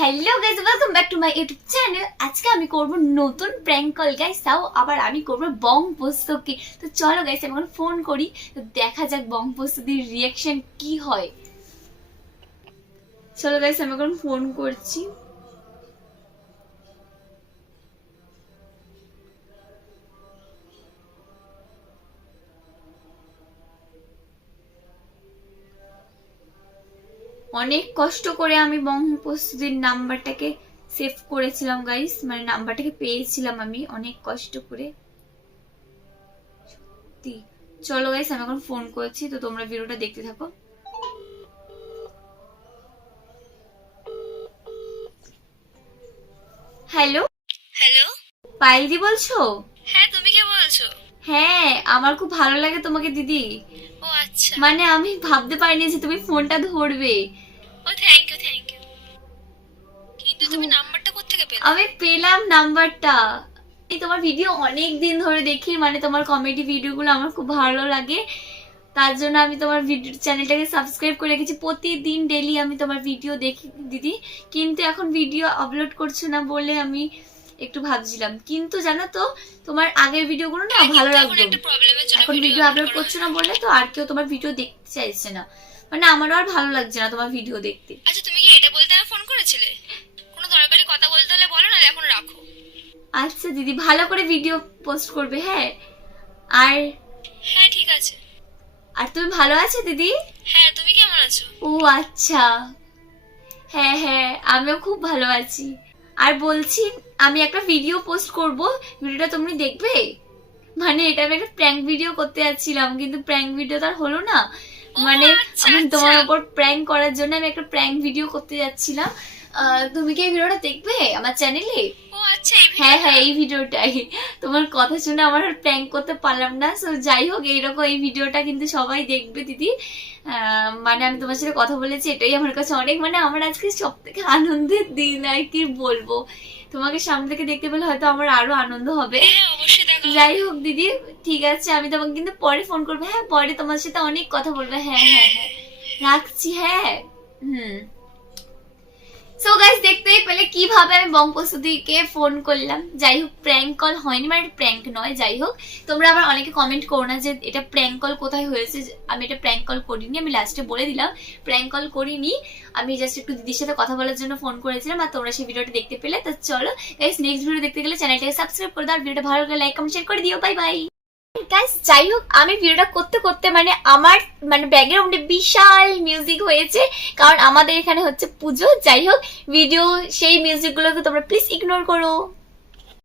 Hello guys, welcome back to my YouTube channel. আজকে আমি করব নতুন প্র্যাঙ্ক কল গাইস, তাও আবার আমি করব বং পোস্তকে। তো চলো গাইস, আমি এখন ফোন করি, তো দেখা যাক বং পোস্তদের রিয়াকশন কি হয়। চলো গাইস, আমি এখন ফোন করছি। অনেক কষ্ট করে আমি বং পোস্তদের নাম্বারটাকে সেভ করেছিলাম গাইস, মানে নাম্বারটাকে পেয়েছিলাম আমি অনেক কষ্ট করে। চলো গাইস, আমি এখন ফোন করছি, তো তোমরা ভিডিওটা দেখতে থাকো। Hello hello. পায়েলদি বলছো? হ্যাঁ, তুমি কে বলছো? হ্যাঁ, আমার খুব ভালো লাগে তোমাকে দিদি। ও আচ্ছা। মানে আমি ভাবতে পারিনি যে তুমি ফোনটা ধরবে। ও থ্যাংক ইউ থ্যাংক ইউ। কিন্তু তুমি নাম্বারটা কোত্থেকে পেলে? আমি পেলাম নাম্বারটা। এই তোমার ভিডিও অনেক দিন ধরে দেখি, মানে তোমার কমেডি ভিডিওগুলো আমার খুব ভালো লাগে, তার জন্য আমি তোমার ভিডিও চ্যানেলটাকে সাবস্ক্রাইব করে রেখেছি। প্রতিদিন ডেইলি আমি তোমার ভিডিও দেখি দিদি, কিন্তু এখন ভিডিও আপলোড করছো না বলে আমি একটু ভাবছিলাম। কিন্তু জানো তো, তোমার আগের ভিডিওগুলো না ভালো লাগতো, এখন ভিডিও আপলোড করছো না বলে তো আর কেউ তোমার ভিডিও দেখতে চাইছে না, মানে আমারও আর ভালো লাগছে না তোমার ভিডিও দেখতে। আচ্ছা, তুমি কি এটা বলতে আমার ফোন করেছিলে? কোনো দরকারি কথা বলতে হলে বলো, না এখন রাখো। আচ্ছা দিদি, ভালো করে ভিডিও পোস্ট করবে হ্যাঁ। আর হ্যাঁ ঠিক আছে। আর তুমি ভালো আছো দিদি? হ্যাঁ, তুমি কেমন আছো? ও আচ্ছা, হ্যাঁ হ্যাঁ আমিও খুব ভালো আছি। আর বলছি, আমি একটা ভিডিও পোস্ট করব, ভিডিওটা তুমি দেখবে? মানে এটা আমি একটা প্র্যাঙ্ক ভিডিও করতে যাচ্ছিলাম, কিন্তু প্র্যাঙ্ক ভিডিও তো আর হলো না। মানে আচ্ছা, আমি আচ্ছা। তোমার উপর প্র্যাঙ্ক করার জন্য আমি একটা প্র্যাঙ্ক ভিডিও করতে যাচ্ছিলাম। তুমি কি এই ভিডিওটা দেখবে আমার চ্যানেলে? ও আচ্ছা, হ্যাঁ হ্যাঁ, এই ভিডিওটাই। তোমার কথা শুনে আমার আর প্র্যাঙ্ক করতে পারলাম না। সো যাই হোক, এইরকম এই ভিডিওটা কিন্তু সবাই দেখবে দিদি। মানে আমি তোমার সাথে কথা বলেছি, এটাই আমার কাছে অনেক, মানে আমার আজকে সব থেকে আনন্দের দিন, আর কি বলবো। তোমাকে সামনে থেকে দেখতে পেলে হয়তো আমার আরো আনন্দ হবে। হ্যাঁ অবশ্যই দেখা হবে। যাই হোক দিদি, ঠিক আছে, আমি তোমাকে কিন্তু পরে ফোন করবো। হ্যাঁ, পরে তোমার সাথে অনেক কথা বলবো। হ্যাঁ হ্যাঁ হ্যাঁ, রাখছি। হ্যাঁ হুম। সো গাইস, দেখতেই পেলে কিভাবে আমি বং প্রস্তুতিকে ফোন করলাম। যাই হোক, প্র্যাঙ্ক কল হয়নি, মানে প্র্যাঙ্ক নয়। যাই হোক, তোমরা আবার অনেকে কমেন্ট করো না যে এটা প্র্যাঙ্ক কল কোথায় হয়েছে। আমি এটা প্র্যাঙ্ক কল করিনি, আমি লাস্টে বলে দিলাম প্র্যাঙ্ক কল করিনি। আমি জাস্ট একটু দিদির সাথে কথা বলার জন্য ফোন করেছিলাম, আর তোমরা সেই ভিডিওটা দেখতে পেলে। তো চলো গাইস, নেক্সট ভিডিও দেখতে গেলে চ্যানেলটাকে সাবস্ক্রাইব করে দাও, আর ভিডিওটা ভালো লাগলে লাইক কমেন্ট শেয়ার করে দিও। Bye bye guys. যাই হোক, আমি ভিডিওটা করতে করতে মানে আমার মানে ব্যাকগ্রাউন্ডে বিশাল মিউজিক হয়েছে, কারণ আমাদের এখানে হচ্ছে পুজো। যাই হোক, ভিডিও সেই মিউজিক গুলোকে তোমরা প্লিজ ইগনোর করো।